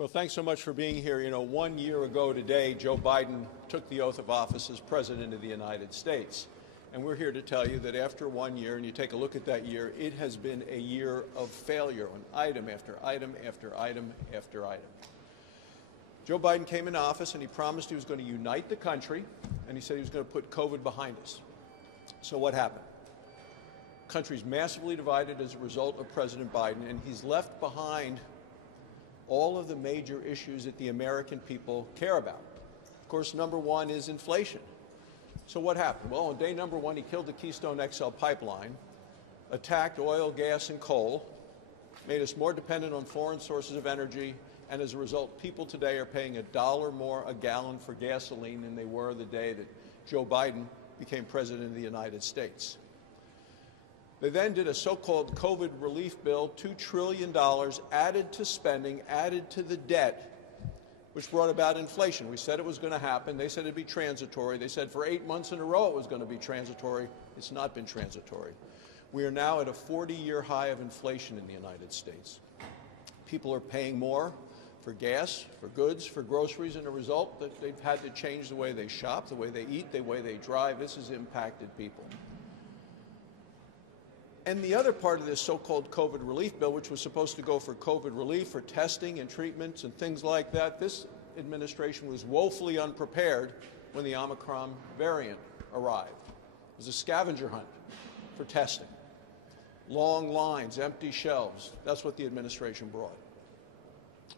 Well, thanks so much for being here. You know, 1 year ago today, Joe Biden took the oath of office as President of the United States. And we're here to tell you that after 1 year, and you take a look at that year, it has been a year of failure on item after item after item after item. Joe Biden came into office and he promised he was going to unite the country, and he said he was going to put COVID behind us. So what happened? The country's massively divided as a result of President Biden, and he's left behind all of the major issues that the American people care about. Of course, number one is inflation. So what happened? Well, on day number one, he killed the Keystone XL pipeline, attacked oil, gas, and coal, made us more dependent on foreign sources of energy, and as a result, people today are paying $1 more a gallon for gasoline than they were the day that Joe Biden became President of the United States. They then did a so-called COVID relief bill, $2 trillion added to spending, added to the debt, which brought about inflation. We said it was going to happen. They said it would be transitory. They said for 8 months in a row it was going to be transitory. It's not been transitory. We are now at a 40-year high of inflation in the United States. People are paying more for gas, for goods, for groceries, and a result that they've had to change the way they shop, the way they eat, the way they drive. This has impacted people. And the other part of this so-called COVID relief bill, which was supposed to go for COVID relief, for testing and treatments and things like that, this administration was woefully unprepared when the Omicron variant arrived. It was a scavenger hunt for testing. Long lines, empty shelves. That's what the administration brought.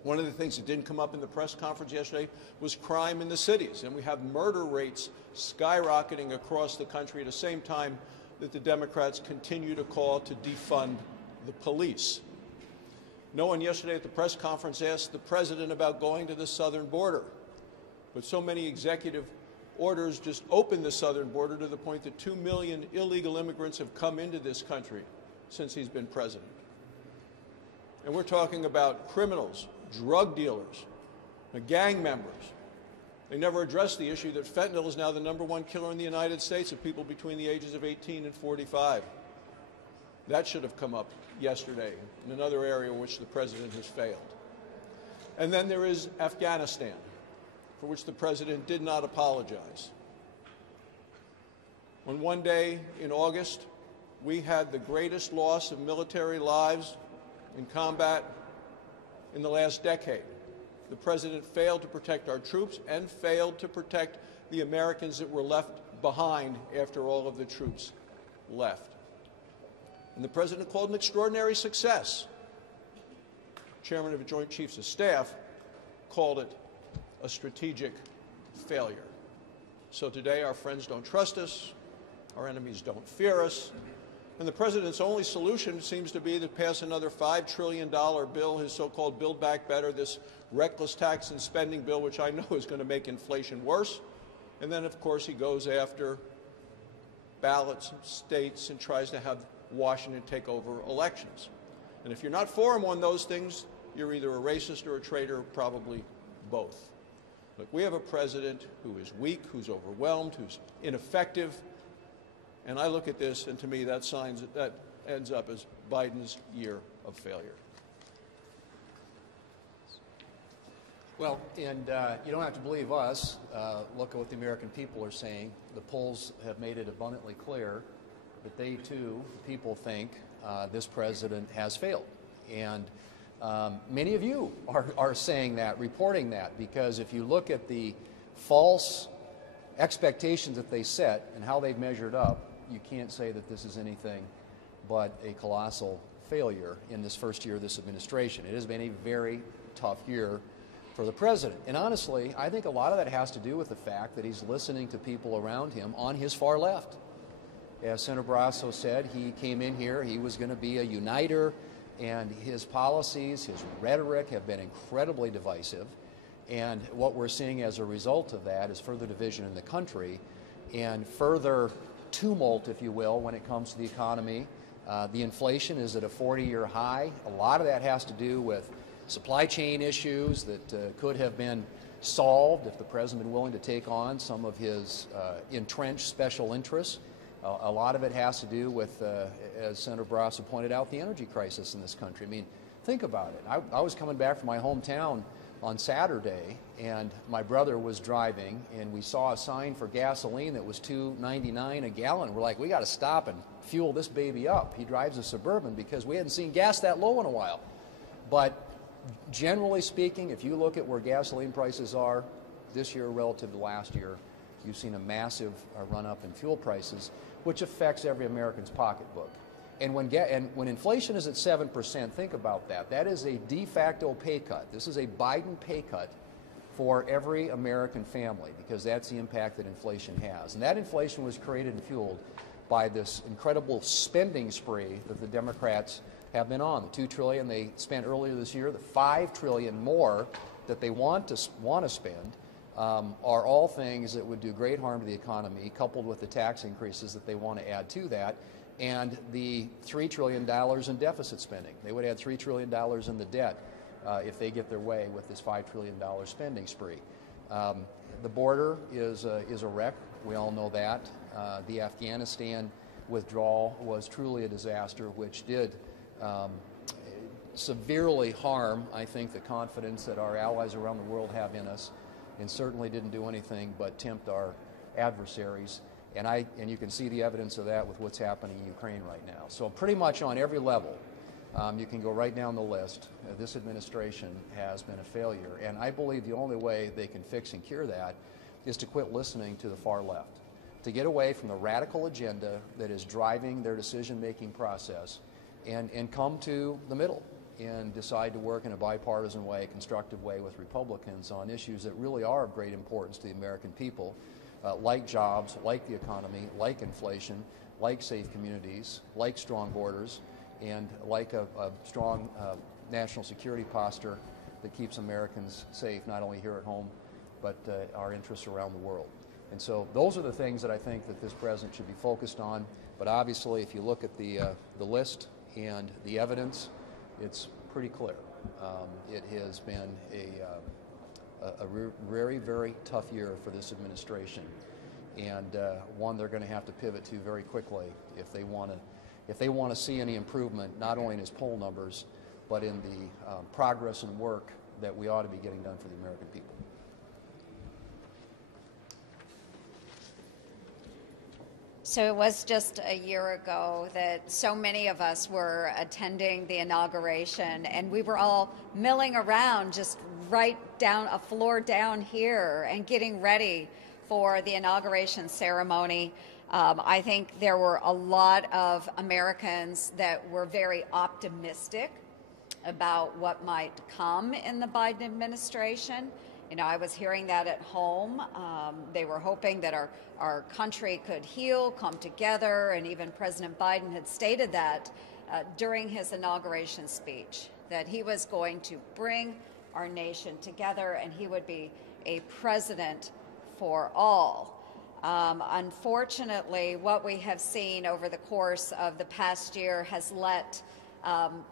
One of the things that didn't come up in the press conference yesterday was crime in the cities. And we have murder rates skyrocketing across the country at the same time that the Democrats continue to call to defund the police. No one yesterday at the press conference asked the president about going to the southern border. But so many executive orders just opened the southern border to the point that 2 million illegal immigrants have come into this country since he's been president. And we're talking about criminals, drug dealers, gang members. They never addressed the issue that fentanyl is now the #1 killer in the United States of people between the ages of 18 and 45. That should have come up yesterday in another area in which the president has failed. And then there is Afghanistan, for which the president did not apologize. On one day in August, we had the greatest loss of military lives in combat in the last decade. The president failed to protect our troops and failed to protect the Americans that were left behind after all of the troops left. And the president called an extraordinary success. Chairman of the Joint Chiefs of Staff called it a strategic failure. So today our friends don't trust us, our enemies don't fear us, and the president's only solution seems to be to pass another $5 trillion bill, his so-called Build Back Better, this reckless tax and spending bill, which I know is going to make inflation worse. And then, of course, he goes after ballots and states and tries to have Washington take over elections. And if you're not for him on those things, you're either a racist or a traitor, probably both. Look, we have a president who is weak, who's overwhelmed, who's ineffective. And I look at this, and to me, that ends up as Biden's year of failure. Well, and you don't have to believe us. Look at what the American people are saying. The polls have made it abundantly clear that they, too, people think this president has failed. And many of you are saying that, reporting that, because if you look at the false expectations that they set and how they've measured up, you can't say that this is anything but a colossal failure in this first year of this administration. It has been a very tough year for the president. And honestly, I think a lot of that has to do with the fact that he's listening to people around him on his far left. As Senator Barrasso said, he came in here, he was going to be a uniter, and his policies, his rhetoric have been incredibly divisive. And what we're seeing as a result of that is further division in the country and further tumult, if you will, when it comes to the economy. The inflation is at a 40-year high. A lot of that has to do with supply chain issues that could have been solved if the president had been willing to take on some of his entrenched special interests. A lot of it has to do with, as Senator Barrasso pointed out, the energy crisis in this country. I mean, think about it. I was coming back from my hometown on Saturday, and my brother was driving, and we saw a sign for gasoline that was $2.99 a gallon. We're like, we got to stop and fuel this baby up. He drives a Suburban because we hadn't seen gas that low in a while. But generally speaking, if you look at where gasoline prices are this year relative to last year, you've seen a massive run-up in fuel prices, which affects every American's pocketbook. And when inflation is at 7%, think about that. That is a de facto pay cut. This is a Biden pay cut for every American family, because that's the impact that inflation has. And that inflation was created and fueled by this incredible spending spree that the Democrats have been on. The $2 trillion they spent earlier this year, the $5 trillion more that they want to spend, are all things that would do great harm to the economy, coupled with the tax increases that they want to add to that, and the $3 trillion in deficit spending. They would add $3 trillion in the debt if they get their way with this $5 trillion spending spree. The border is a wreck. We all know that. The Afghanistan withdrawal was truly a disaster, which did severely harm, I think, the confidence that our allies around the world have in us, and certainly didn't do anything but tempt our adversaries. And you can see the evidence of that with what's happening in Ukraine right now. So pretty much on every level, you can go right down the list. This administration has been a failure. And I believe the only way they can fix and cure that is to quit listening to the far left, to get away from the radical agenda that is driving their decision-making process, and come to the middle and decide to work in a bipartisan way, constructive way with Republicans on issues that really are of great importance to the American people. Like jobs, like the economy, like inflation, like safe communities, like strong borders, and like a strong national security posture that keeps Americans safe, not only here at home, but our interests around the world. And so those are the things that I think that this president should be focused on. But obviously, if you look at the list and the evidence, it's pretty clear. It has been a very, very tough year for this administration, and one they're going to have to pivot to very quickly if they want to see any improvement, not only in his poll numbers, but in the progress and work that we ought to be getting done for the American people. So it was just a year ago that so many of us were attending the inauguration, and we were all milling around just right down a floor down here and getting ready for the inauguration ceremony. I think there were a lot of Americans that were very optimistic about what might come in the Biden administration. You know, I was hearing that at home. They were hoping that our country could heal, come together, and even President Biden had stated that during his inauguration speech, that he was going to bring our nation together and he would be a president for all. Unfortunately, what we have seen over the course of the past year has let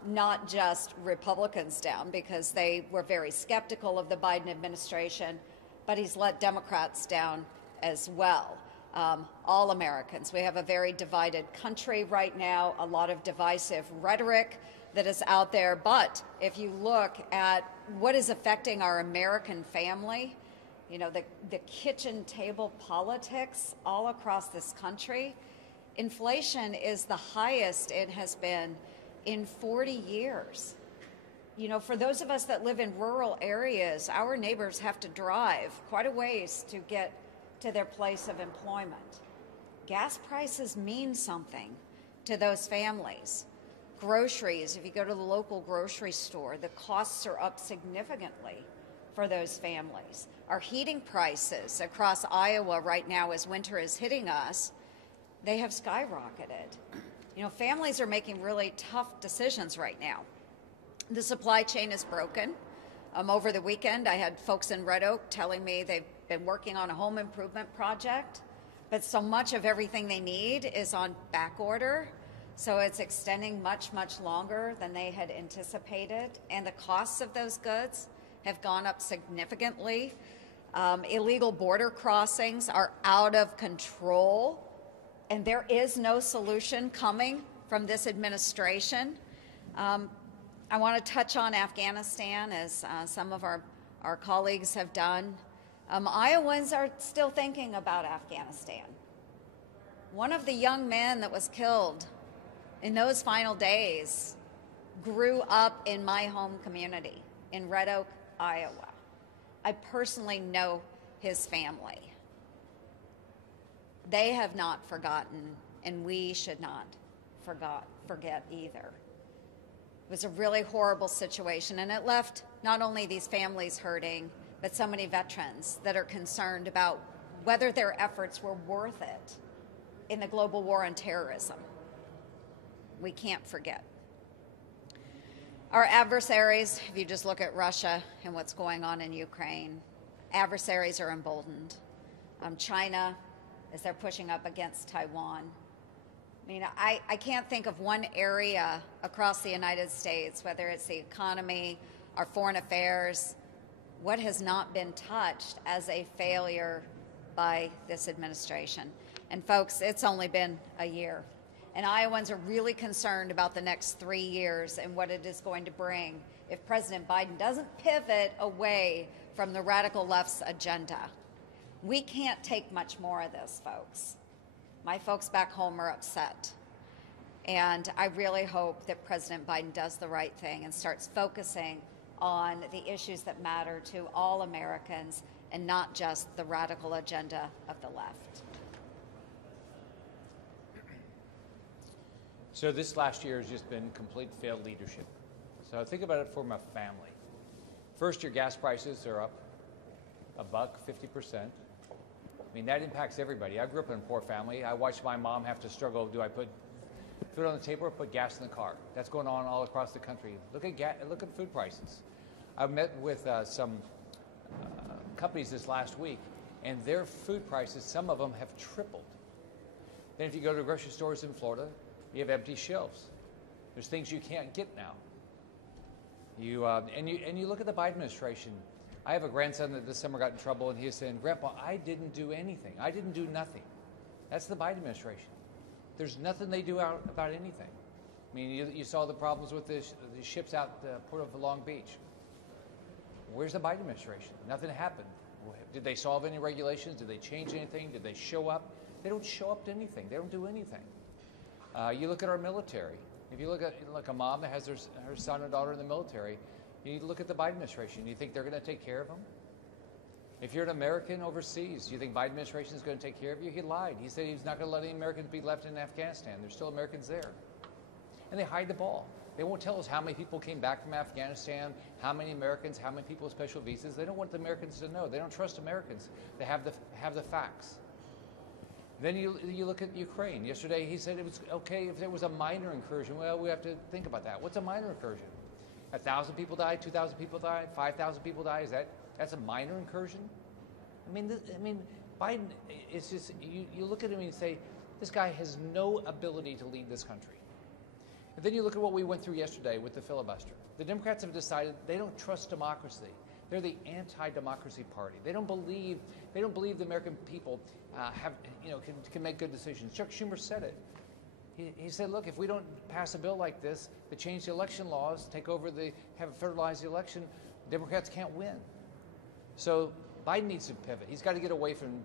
not just Republicans down, because they were very skeptical of the Biden administration, but he's let Democrats down as well. All Americans. We have a very divided country right now, a lot of divisive rhetoric that is out there. But if you look at what is affecting our American family, you know, the kitchen table politics all across this country, inflation is the highest it has been in 40 years. You know, for those of us that live in rural areas, our neighbors have to drive quite a ways to get to their place of employment. Gas prices mean something to those families. Groceries, if you go to the local grocery store, the costs are up significantly for those families. Our heating prices across Iowa right now, as winter is hitting us, they have skyrocketed. You know, families are making really tough decisions right now. The supply chain is broken. Over the weekend, I had folks in Red Oak telling me they've been working on a home improvement project, but so much of everything they need is on back order. So it's extending much, much longer than they had anticipated. And the costs of those goods have gone up significantly. Illegal border crossings are out of control. And there is no solution coming from this administration. I want to touch on Afghanistan, as some of our our colleagues have done. Iowans are still thinking about Afghanistan. One of the young men that was killed in those final days grew up in my home community in Red Oak, Iowa. I personally know his family. They have not forgotten, and we should not forget either. It was a really horrible situation, and it left not only these families hurting, but so many veterans that are concerned about whether their efforts were worth it in the global war on terrorism. We can't forget. Our adversaries, if you just look at Russia and what's going on in Ukraine, adversaries are emboldened. China, as they're pushing up against Taiwan. I mean, I can't think of one area across the United States, whether it's the economy, our foreign affairs, what has not been touched as a failure by this administration. And folks, it's only been a year. And Iowans are really concerned about the next 3 years and what it is going to bring if President Biden doesn't pivot away from the radical left's agenda. We can't take much more of this, folks. My folks back home are upset. And I really hope that President Biden does the right thing and starts focusing on the issues that matter to all Americans and not just the radical agenda of the left. So this last year has just been complete failed leadership. So think about it from a family. First, your gas prices are up $1.50. I mean, that impacts everybody. I grew up in a poor family. I watched my mom have to struggle. Do I put food on the table or put gas in the car? That's going on all across the country. Look at food prices. I met with some companies this last week, and their food prices, some of them have tripled. Then if you go to grocery stores in Florida, you have empty shelves. There's things you can't get now. And you look at the Biden administration. I have a grandson that this summer got in trouble, and he was saying, "Grandpa, I didn't do anything. I didn't do nothing." That's the Biden administration. There's nothing they do about anything. I mean, you saw the problems with the ships out the port of Long Beach. Where's the Biden administration? Nothing happened. Did they solve any regulations? Did they change anything? Did they show up? They don't show up to anything. They don't do anything. You look at our military. If you look at a mom that has her son or daughter in the military, you need to look at the Biden administration. You think they're going to take care of them? If you're an American overseas, do you think Biden administration is going to take care of you? He lied. He said he's not going to let any Americans be left in Afghanistan. There's still Americans there. And they hide the ball. They won't tell us how many people came back from Afghanistan, how many Americans, how many people with special visas. They don't want the Americans to know. They don't trust Americans. They have the facts. Then you look at Ukraine. Yesterday he said it was okay if there was a minor incursion. Well, we have to think about that. What's a minor incursion? 1,000 people died, 2,000 people died, 5,000 people died. That's a minor incursion? I mean, Biden is just, you look at him and you say, this guy has no ability to lead this country. And then you look at what we went through yesterday with the filibuster. The Democrats have decided they don't trust democracy. They're the anti-democracy party. They don't believe the American people can make good decisions. Chuck Schumer said it. He said, look, if we don't pass a bill like this that change the election laws, have a federalized election, Democrats can't win. So Biden needs to pivot. He's got to get away from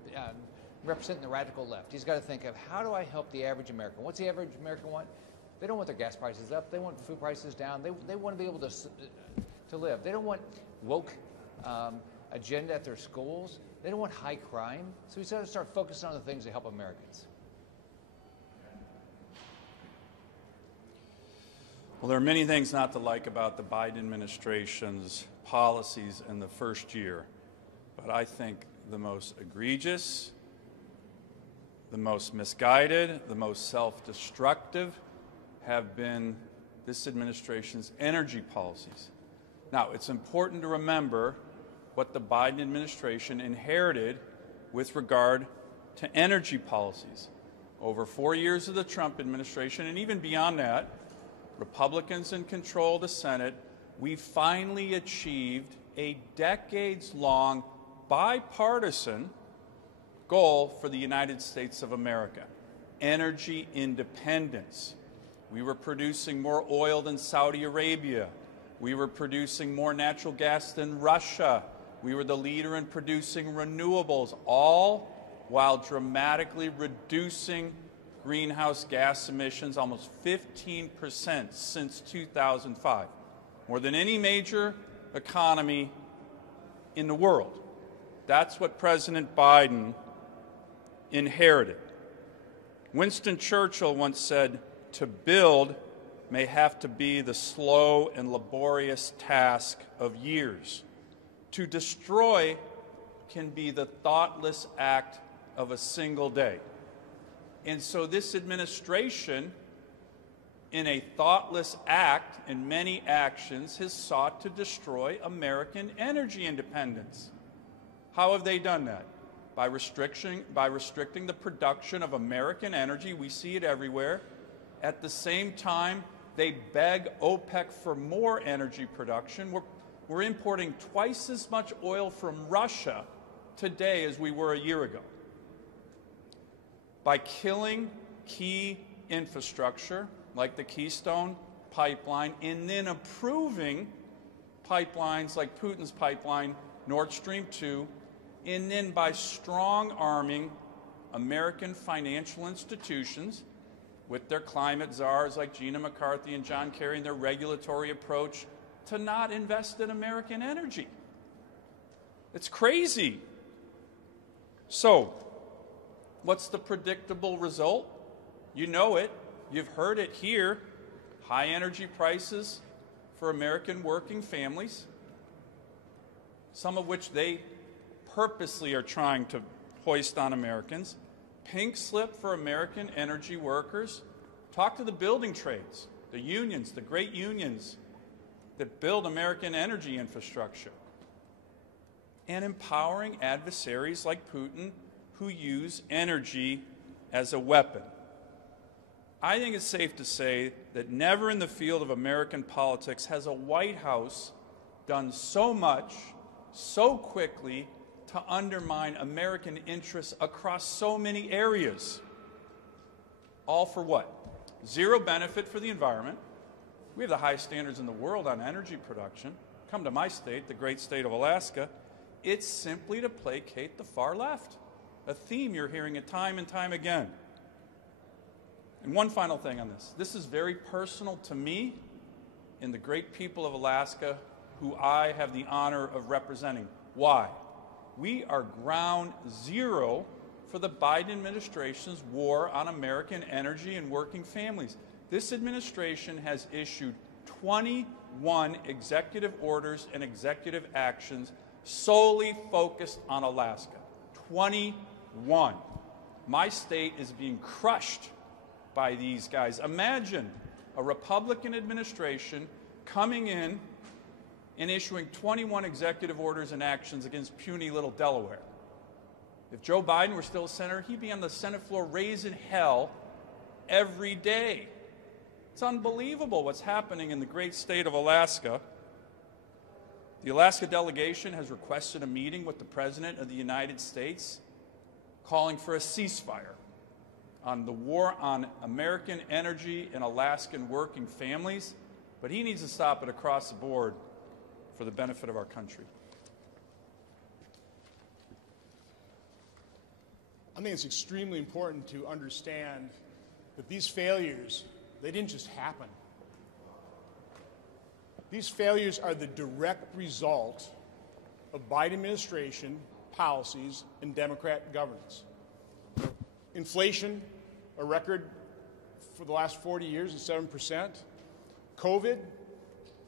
representing the radical left. He's got to think of, how do I help the average American? What's the average American want? They don't want their gas prices up. They want food prices down. They want to be able to live. They don't want woke agenda at their schools. They don't want high crime. So he's got to start focusing on the things that help Americans. Well, there are many things not to like about the Biden administration's policies in the first year, but I think the most egregious, the most misguided, the most self-destructive have been this administration's energy policies. Now, it's important to remember what the Biden administration inherited with regard to energy policies. Over 4 years of the Trump administration, and even beyond that, Republicans in control of the Senate, we finally achieved a decades-long bipartisan goal for the United States of America: energy independence. We were producing more oil than Saudi Arabia. We were producing more natural gas than Russia. We were the leader in producing renewables, all while dramatically reducing greenhouse gas emissions almost 15% since 2005, more than any major economy in the world. That's what President Biden inherited. Winston Churchill once said, "To build may have to be the slow and laborious task of years. To destroy can be the thoughtless act of a single day." And so this administration, in a thoughtless act and many actions, has sought to destroy American energy independence. How have they done that? By restricting the production of American energy. We see it everywhere. At the same time, they beg OPEC for more energy production. We're importing twice as much oil from Russia today as we were a year ago. By killing key infrastructure like the Keystone Pipeline and then approving pipelines like Putin's pipeline, Nord Stream 2, and then by strong-arming American financial institutions with their climate czars like Gina McCarthy and John Kerry and their regulatory approach to not invest in American energy. It's crazy. So, what's the predictable result? You know it. You've heard it here. High energy prices for American working families, some of which they purposely are trying to hoist on Americans. Pink slip for American energy workers. Talk to the building trades, the unions, the great unions that build American energy infrastructure. And empowering adversaries like Putin who use energy as a weapon. I think it's safe to say that never in the field of American politics has a White House done so much, so quickly, to undermine American interests across so many areas. All for what? Zero benefit for the environment. We have the highest standards in the world on energy production. Come to my state, the great state of Alaska. It's simply to placate the far left, a theme you're hearing it time and time again. And one final thing on this. This is very personal to me and the great people of Alaska who I have the honor of representing. Why? We are ground zero for the Biden administration's war on American energy and working families. This administration has issued 21 executive orders and executive actions solely focused on Alaska. 21. My state is being crushed by these guys. Imagine a Republican administration coming in and issuing 21 executive orders and actions against puny little Delaware. If Joe Biden were still senator, he'd be on the Senate floor raising hell every day. It's unbelievable what's happening in the great state of Alaska. The Alaska delegation has requested a meeting with the President of the United States calling for a ceasefire on the war on American energy and Alaskan working families, but he needs to stop it across the board for the benefit of our country. I think it's extremely important to understand that these failures, they didn't just happen. These failures are the direct result of Biden administration policies and Democrat governance. Inflation, a record for the last 40 years is 7%. COVID,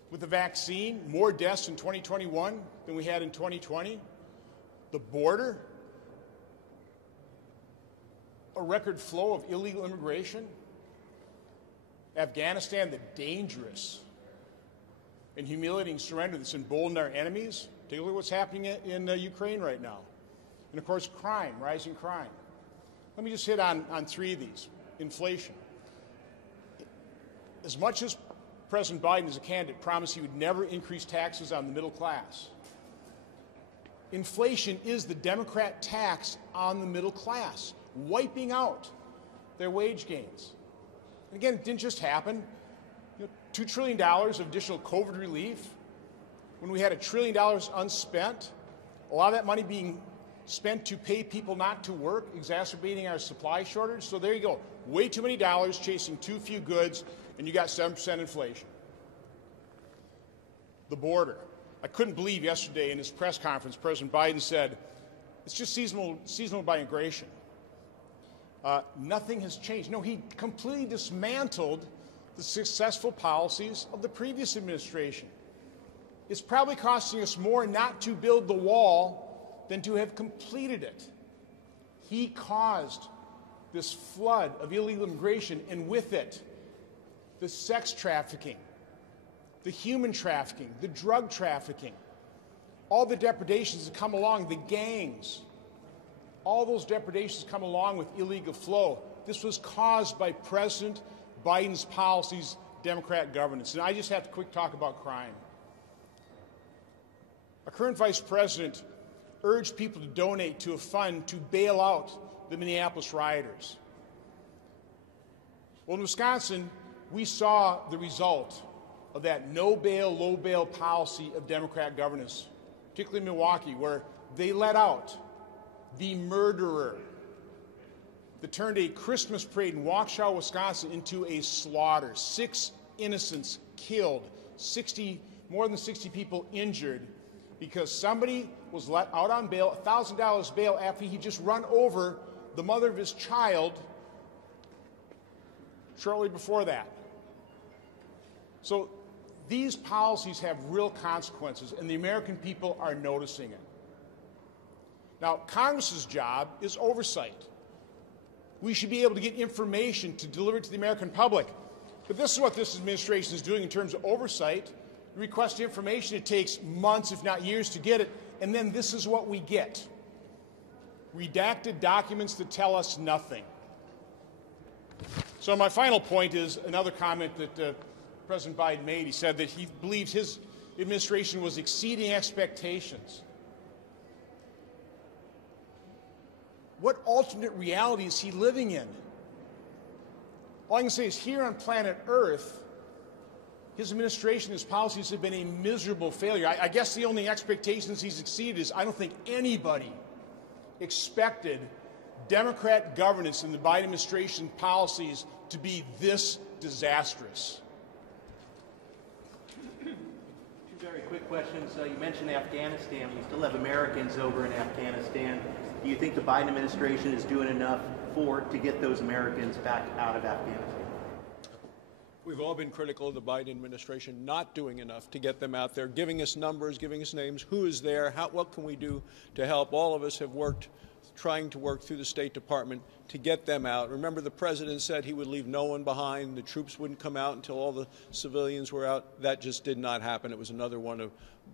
with the vaccine, more deaths in 2021 than we had in 2020. The border, a record flow of illegal immigration. Afghanistan, the dangerous and humiliating surrender that's emboldened our enemies. Take a look at what's happening in Ukraine right now. And of course, crime, rising crime. Let me just hit on three of these. Inflation. As much as President Biden, as a candidate, promised he would never increase taxes on the middle class, inflation is the Democrat tax on the middle class, wiping out their wage gains. And again, it didn't just happen. $2 trillion of additional COVID relief, when we had $1 trillion unspent A lot of that money being spent to pay people not to work, exacerbating our supply shortage. So there you go. Way too many dollars chasing too few goods, and you got 7% inflation. The border. I couldn't believe yesterday in his press conference, President Biden said, it's just seasonal migration. Nothing has changed. No, he completely dismantled the successful policies of the previous administration. It's probably costing us more not to build the wall than to have completed it. He caused this flood of illegal immigration, and with it, the sex trafficking, the human trafficking, the drug trafficking, all the depredations that come along, the gangs, all those depredations come along with illegal flow. This was caused by President Biden's policies, Democrat governance. And I just have to quick talk about crime. Our current vice president urged people to donate to a fund to bail out the Minneapolis rioters. Well, in Wisconsin, we saw the result of that no bail, low bail policy of Democrat governance, particularly in Milwaukee, where they let out the murderer that turned a Christmas parade in Waukesha, Wisconsin into a slaughter. 6 innocents killed, more than 60 people injured because somebody was let out on bail, $1,000 bail, after he just run over the mother of his child shortly before that. So these policies have real consequences, and the American people are noticing it. Now, Congress's job is oversight. We should be able to get information to deliver it to the American public. But this is what this administration is doing in terms of oversight. You request information, it takes months, if not years, to get it, and then this is what we get. Redacted documents that tell us nothing. So my final point is another comment that President Biden made. He said that he believes his administration was exceeding expectations. What alternate reality is he living in? All I can say is here on planet Earth, his administration, his policies have been a miserable failure. I guess the only expectations he's exceeded is I don't think anybody expected Democrat governance in the Biden administration policies to be this disastrous. Two very quick questions. You mentioned Afghanistan. We still have Americans over in Afghanistan. Do you think the Biden administration is doing enough to get those Americans back out of Afghanistan? We've all been critical of the Biden administration not doing enough to get them out there, giving us numbers, giving us names, who is there, what can we do to help. All of us have worked, trying to work through the State Department to get them out. Remember, the president said he would leave no one behind. The troops wouldn't come out until all the civilians were out. That just did not happen. It was another one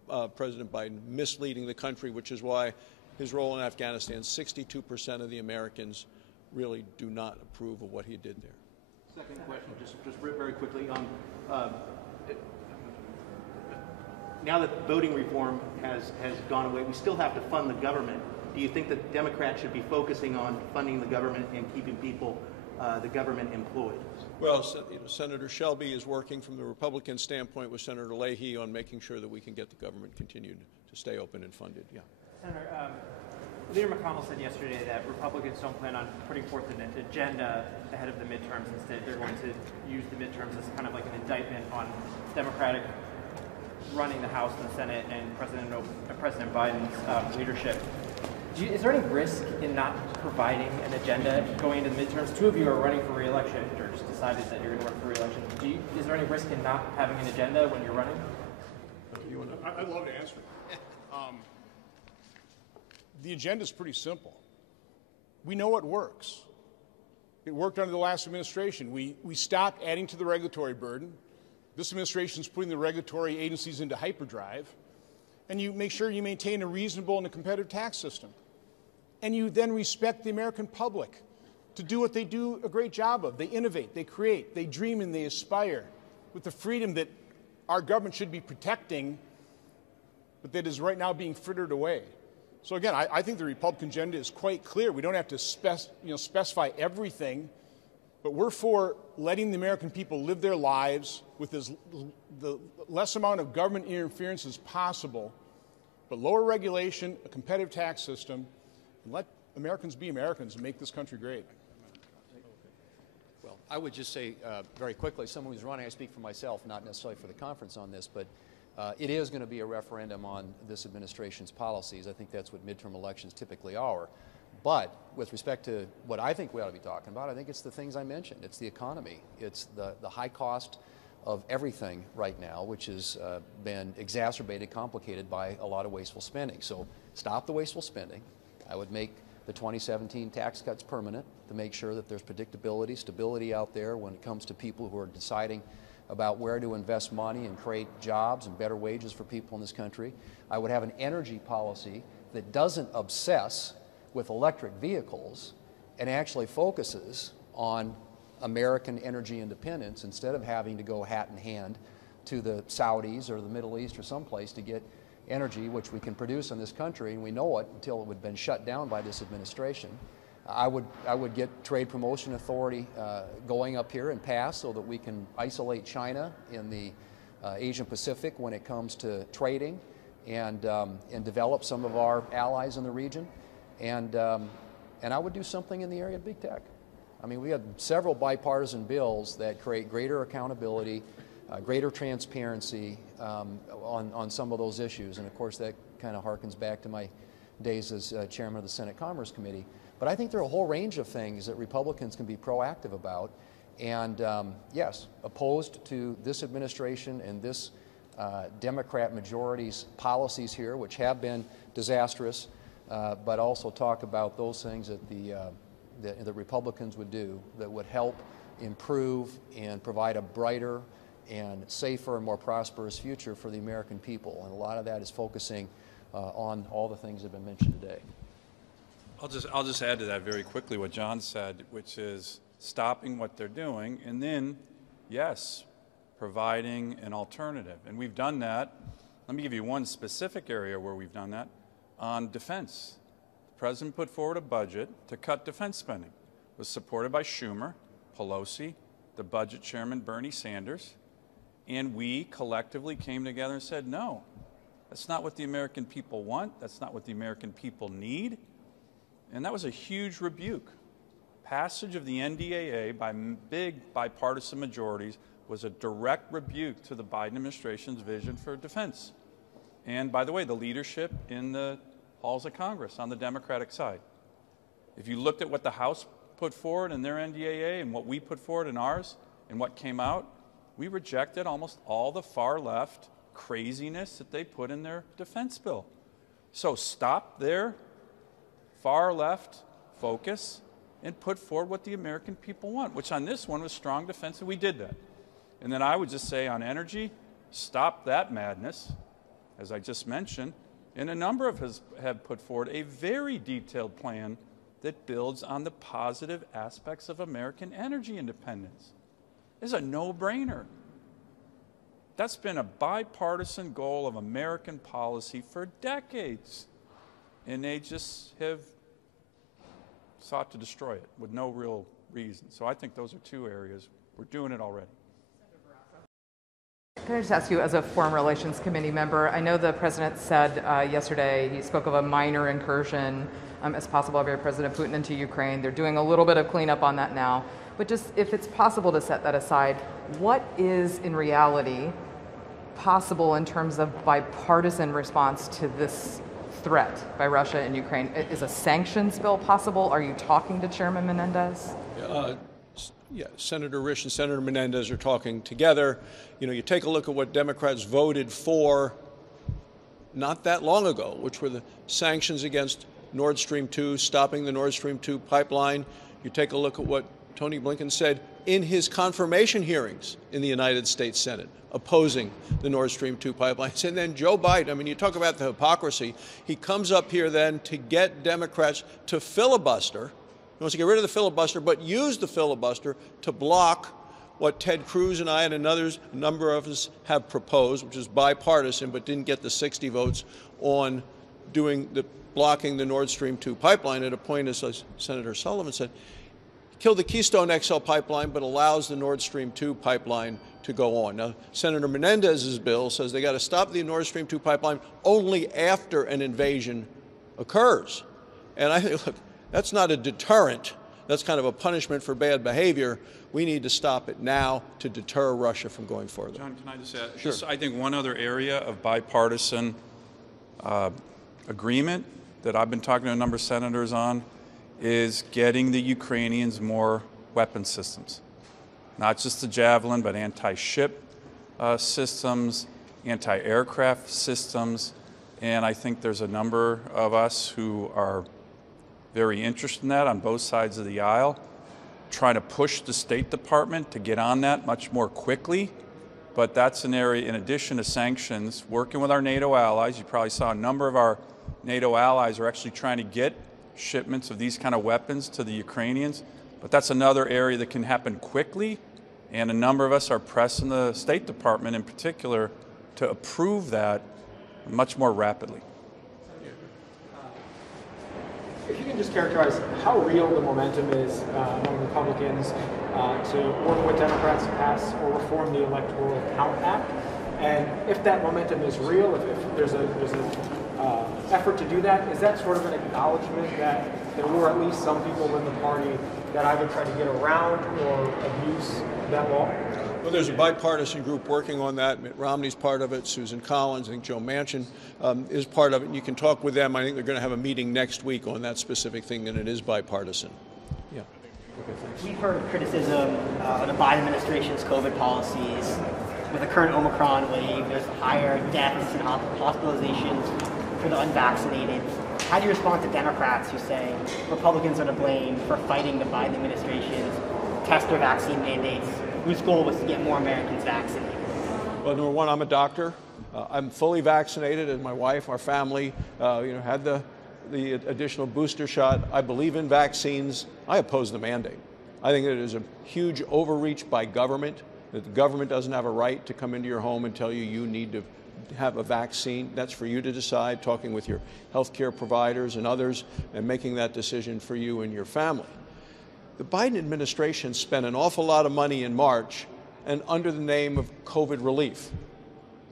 of President Biden misleading the country, which is why his role in Afghanistan, 62% of the Americans really do not approve of what he did there. Second question, just very quickly. Now that voting reform has gone away, we still have to fund the government. Do you think that Democrats should be focusing on funding the government and keeping people, the government, employed? Well, Senator Shelby is working from the Republican standpoint with Senator Leahy on making sure that we can get the government continued to stay open and funded. Yeah. Senator, Leader McConnell said yesterday that Republicans don't plan on putting forth an agenda ahead of the midterms. Instead, they're going to use the midterms as kind of like an indictment on Democratic running the House and the Senate and President Biden's leadership. Is there any risk in not providing an agenda going into the midterms? Two of you are running for re-election, or just decided that you're going to run for re-election. Is there any risk in not having an agenda when you're running? I'd love to answer. The agenda is pretty simple. We know it works. It worked under the last administration. We stopped adding to the regulatory burden. This administration is putting the regulatory agencies into hyperdrive. And you make sure you maintain a reasonable and a competitive tax system. And you then respect the American public to do what they do a great job of. They innovate, they create, they dream, and they aspire with the freedom that our government should be protecting, but that is right now being frittered away. So again, I think the Republican agenda is quite clear. We don't have to specify everything, but we're for letting the American people live their lives with the less amount of government interference as possible, but lower regulation, a competitive tax system, and let Americans be Americans and make this country great. Well, I would just say very quickly, someone who's running, I speak for myself, not necessarily for the conference on this, but it is going to be a referendum on this administration's policies. I think that's what midterm elections typically are. But with respect to what I think we ought to be talking about, I think it's the things I mentioned. It's the economy. It's the high cost of everything right now, which has been exacerbated, complicated by a lot of wasteful spending. So stop the wasteful spending. I would make the 2017 tax cuts permanent to make sure that there's predictability, stability out there when it comes to people who are deciding about where to invest money and create jobs and better wages for people in this country. I would have an energy policy that doesn't obsess with electric vehicles and actually focuses on American energy independence instead of having to go hat in hand to the Saudis or the Middle East or someplace to get energy which we can produce in this country, and we know it until it would have been shut down by this administration. I would get trade promotion authority going up here and pass so that we can isolate China in the Asian Pacific when it comes to trading and develop some of our allies in the region. And I would do something in the area of big tech. I mean, we have several bipartisan bills that create greater accountability, greater transparency on some of those issues. And of course, that kind of harkens back to my days as chairman of the Senate Commerce Committee. But I think there are a whole range of things that Republicans can be proactive about. And yes, opposed to this administration and this Democrat majority's policies here, which have been disastrous, but also talk about those things that the Republicans would do that would help improve and provide a brighter and safer and more prosperous future for the American people. And a lot of that is focusing on all the things that have been mentioned today. I'll just add to that very quickly what John said, which is stopping what they're doing and then, yes, providing an alternative. And we've done that. Let me give you one specific area where we've done that. On defense. The President put forward a budget to cut defense spending. It was supported by Schumer, Pelosi, the budget chairman Bernie Sanders, and we collectively came together and said, no, that's not what the American people want, that's not what the American people need, and that was a huge rebuke. Passage of the NDAA by big bipartisan majorities was a direct rebuke to the Biden administration's vision for defense. And by the way, the leadership in the halls of Congress on the Democratic side. If you looked at what the House put forward in their NDAA and what we put forward in ours and what came out, we rejected almost all the far left craziness that they put in their defense bill. So stop their far left focus and put forward what the American people want, which on this one was strong defense, and we did that. And then I would just say on energy, stop that madness, as I just mentioned, and a number of us have put forward a very detailed plan that builds on the positive aspects of American energy independence. It's a no-brainer. That's been a bipartisan goal of American policy for decades, and they just have sought to destroy it with no real reason. So I think those are two areas. We're doing it already. Can I just ask you, as a Foreign Relations Committee member, I know the President said yesterday, he spoke of a minor incursion as possible by President Putin into Ukraine. They're doing a little bit of cleanup on that now. But just if it's possible to set that aside, what is in reality possible in terms of bipartisan response to this threat by Russia and Ukraine? Is a sanctions bill possible? Are you talking to Chairman Menendez? Yeah, Senator Risch and Senator Menendez are talking together. You know, you take a look at what Democrats voted for not that long ago, which were the sanctions against Nord Stream 2, stopping the Nord Stream 2 pipeline. You take a look at what Tony Blinken said in his confirmation hearings in the United States Senate, opposing the Nord Stream 2 pipelines. And then Joe Biden, I mean, you talk about the hypocrisy. He comes up here then to get Democrats to filibuster. He wants to get rid of the filibuster, but use the filibuster to block what Ted Cruz and I and a number of us have proposed, which is bipartisan, but didn't get the 60 votes on blocking the Nord Stream 2 pipeline at a point, as Senator Sullivan said, killed the Keystone XL pipeline, but allows the Nord Stream 2 pipeline to go on. Now, Senator Menendez's bill says they got to stop the Nord Stream 2 pipeline only after an invasion occurs. And I think, look, that's not a deterrent. That's kind of a punishment for bad behavior. We need to stop it now to deter Russia from going further. John, can I just add? Sure. I think one other area of bipartisan agreement that I've been talking to a number of senators on is getting the Ukrainians more weapon systems. Not just the Javelin, but anti-ship systems, anti-aircraft systems. And I think there's a number of us who are very interested in that on both sides of the aisle, trying to push the State Department to get on that much more quickly. But that's an area, in addition to sanctions, working with our NATO allies. You probably saw a number of our NATO allies are actually trying to get shipments of these kind of weapons to the Ukrainians. But that's another area that can happen quickly, and a number of us are pressing the State Department in particular to approve that much more rapidly. If you can just characterize how real the momentum is among Republicans to work with Democrats to pass or reform the Electoral Count Act, and if that momentum is real, if there's an effort to do that, is that sort of an acknowledgement that there were at least some people in the party that either tried to get around or abuse that law? Well, there's a bipartisan group working on that. Mitt Romney's part of it. Susan Collins, I think Joe Manchin is part of it. And you can talk with them. I think they're going to have a meeting next week on that specific thing, and it is bipartisan. Yeah. Okay, thanks. We've heard criticism of the Biden administration's COVID policies. With the current Omicron wave, there's higher deaths and hospitalizations for the unvaccinated. How do you respond to Democrats who say Republicans are to blame for fighting the Biden administration's test or vaccine mandates, whose goal was to get more Americans vaccinated? Well, number one, I'm a doctor. I'm fully vaccinated, and my wife, our family, had the additional booster shot. I believe in vaccines. I oppose the mandate. I think it is a huge overreach by government, that the government doesn't have a right to come into your home and tell you you need to have a vaccine. That's for you to decide, talking with your healthcare providers and others, and making that decision for you and your family. The Biden administration spent an awful lot of money in March and under the name of COVID relief.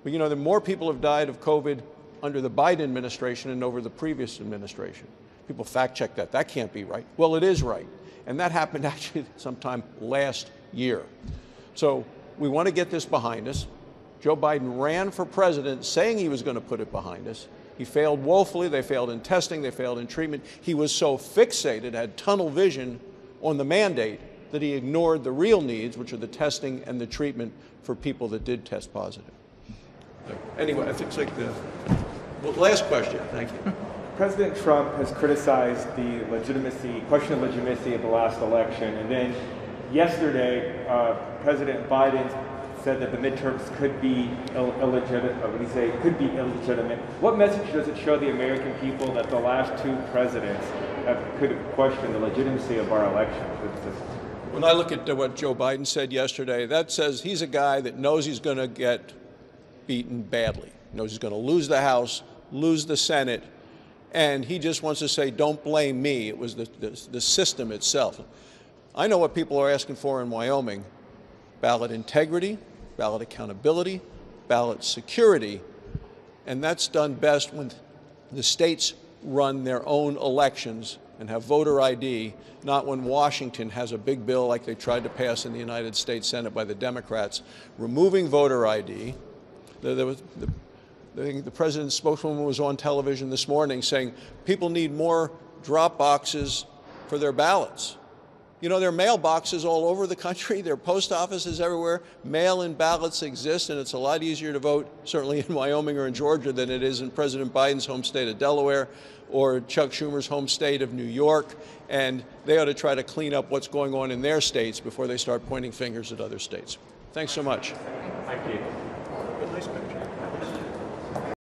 But the more people have died of COVID under the Biden administration than over the previous administration. People fact check that. That can't be right. Well, it is right. And that happened actually sometime last year. So we want to get this behind us. Joe Biden ran for president saying he was going to put it behind us. He failed woefully. They failed in testing. They failed in treatment. He was so fixated, had tunnel vision on the mandate, that he ignored the real needs, which are the testing and the treatment for people that did test positive. Anyway, I think it's like last question. Thank you. President Trump has criticized the question of legitimacy of the last election, and then yesterday, President Biden said that the midterms could be illegitimate. What message does it show the American people that the last two presidents could question the legitimacy of our election? When I look at what Joe Biden said yesterday, that says he's a guy that knows he's going to get beaten badly, knows he's going to lose the House, lose the Senate, and he just wants to say, don't blame me. It was the system itself. I know what people are asking for in Wyoming: ballot integrity, ballot accountability, ballot security, and that's done best when the states run their own elections and have voter ID, not when Washington has a big bill like they tried to pass in the United States Senate by the Democrats, removing voter ID. The president's spokeswoman was on television this morning saying people need more drop boxes for their ballots. There are mailboxes all over the country. There are post offices everywhere. Mail-in ballots exist, and it's a lot easier to vote, certainly in Wyoming or in Georgia, than it is in President Biden's home state of Delaware or Chuck Schumer's home state of New York. And they ought to try to clean up what's going on in their states before they start pointing fingers at other states. Thanks so much. Thank you. Nice picture.